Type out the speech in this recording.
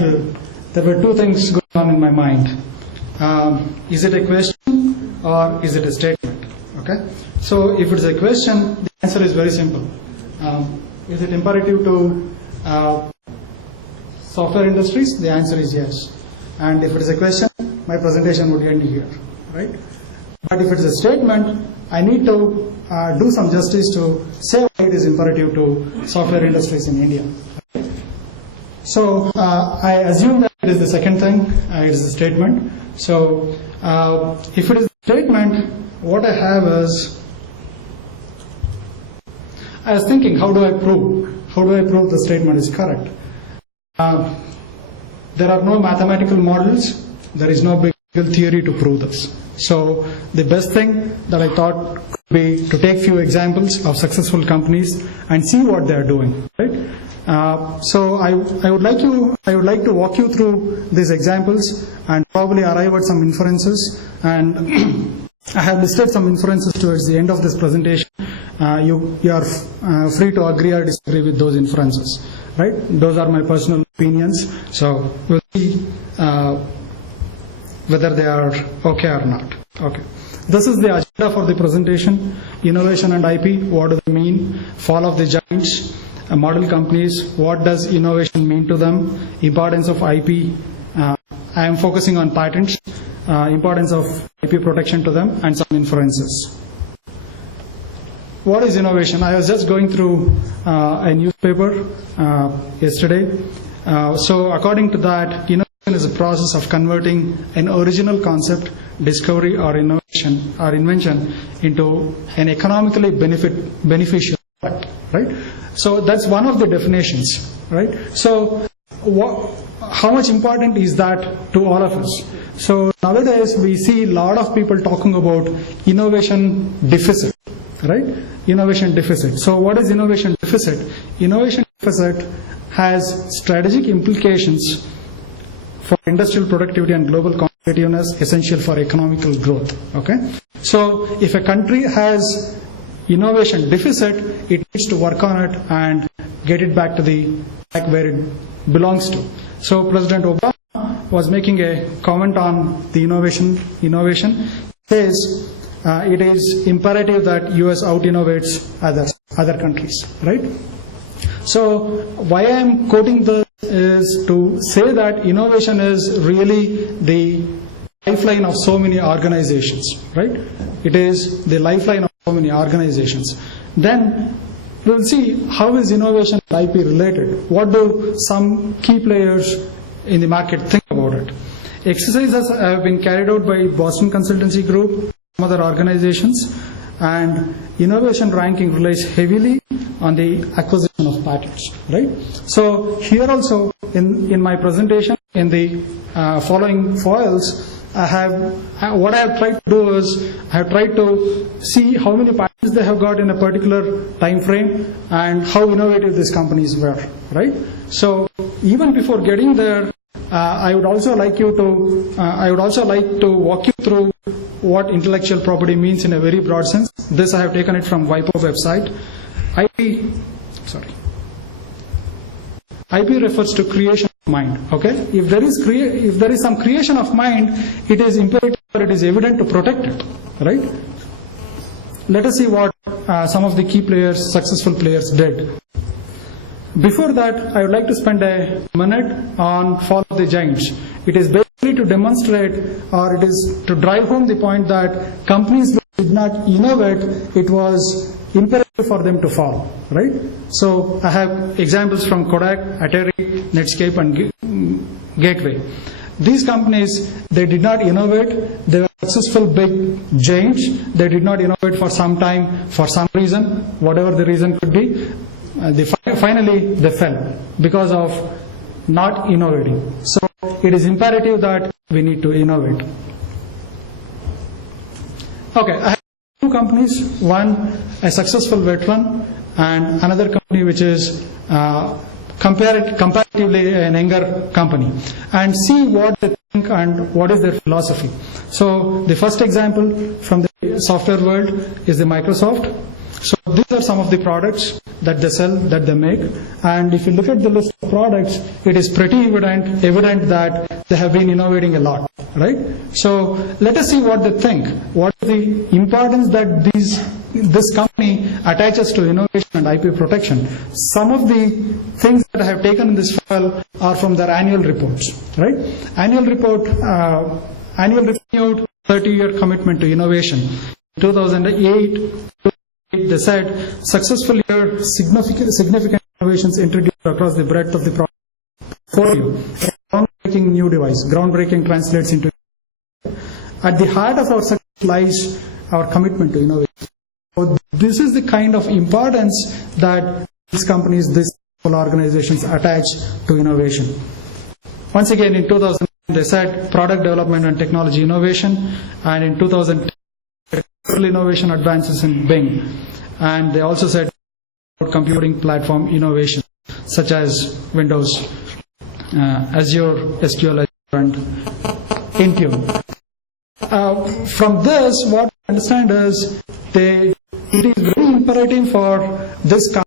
there were two things going on in my mind. Is it a question or is it a statement? Okay. So if it's a question, the answer is very simple. Is it imperative to software industries? The answer is yes. And if it is a question, my presentation would end here, right? But if it's a statement, I need to do some justice to say why it is imperative to software industries in India. So I assume that it is the second thing, it is a statement. So if it is a statement, what I have is, I was thinking, how do I prove the statement is correct? There are no mathematical models, there is no big theory to prove this. So the best thing that I thought could be to take few examples of successful companies and see what they are doing, right? So I would like to walk you through these examples and probably arrive at some inferences, and I have listed some inferences towards the end of this presentation. You are free to agree or disagree with those inferences, right? Those are my personal opinions, so we'll see whether they are okay or not. Okay. This is the agenda for the presentation. Innovation and IP, what do they mean? Fall of the giants, model companies, what does innovation mean to them? Importance of IP, I am focusing on patents, importance of IP protection to them, and some inferences. What is innovation? I was just going through a newspaper yesterday. So according to that, innovation is a process of converting an original concept, discovery or innovation or invention into an economically beneficial product, right? So that's one of the definitions, right? So how much important is that to all of us? So nowadays we see a lot of people talking about innovation deficit, right? Innovation deficit. So what is innovation deficit? Innovation deficit has strategic implications for industrial productivity and global competitiveness essential for economical growth. Okay? So if a country has innovation deficit, it needs to work on it and get it back to where it belongs to. So President Obama was making a comment on the innovation. Says it is imperative that US out-innovates other countries, right? So why I am quoting this is to say that innovation is really the lifeline of so many organizations, right? It is the lifeline of so many organizations. Then we will see how is innovation and IP related. What do some key players in the market think about it? Exercises have been carried out by Boston Consultancy Group, some other organizations, and innovation ranking relies heavily on the acquisition of patents, right? So here also in my presentation, in the following foils, what I have tried to do is I have tried to see how many patents they have got in a particular time frame and how innovative these companies were, right? So even before getting there, I would also like to walk you through what intellectual property means in a very broad sense. This I have taken it from WIPO website. IP refers to creation of mind. Okay, if there is some creation of mind, it is imperative or it is evident to protect it, right? Let us see what some of the key players, successful players, did. Before that, I would like to spend a minute on Fall of the Giants. It is basically to demonstrate, or it is to drive home the point that companies which did not innovate, it was imperative for them to fall, right? So I have examples from Kodak, Atari, Netscape, and Gateway. These companies, they did not innovate. They were successful big giants. They did not innovate for some time, for some reason, whatever the reason could be. Finally, they fell because of not innovating. So it is imperative that we need to innovate. Okay, I have two companies. One, a successful veteran, and another company which is comparatively an younger company, and see what they think and what is their philosophy. So the first example from the software world is the Microsoft. So these are some of the products that they sell, that they make. And if you look at the list of products, it is pretty evident that they have been innovating a lot, right? So let us see what they think. What is the importance that this company attaches to innovation and IP protection? Some of the things that I have taken in this file are from their annual reports, right? Annual report, annual renewed 30-year commitment to innovation. In 2008, they said successful year, significant innovations introduced across the breadth of the product portfolio. Groundbreaking new device. Groundbreaking translates into. At the heart of our success lies our commitment to innovation. So this is the kind of importance that these companies, these organizations attach to innovation. Once again, in 2000, they said product development and technology innovation, and in 2010, innovation advances in Bing, and they also said computing platform innovation such as Windows, Azure, SQL, and Intune. From this, what I understand is it is very imperative for this company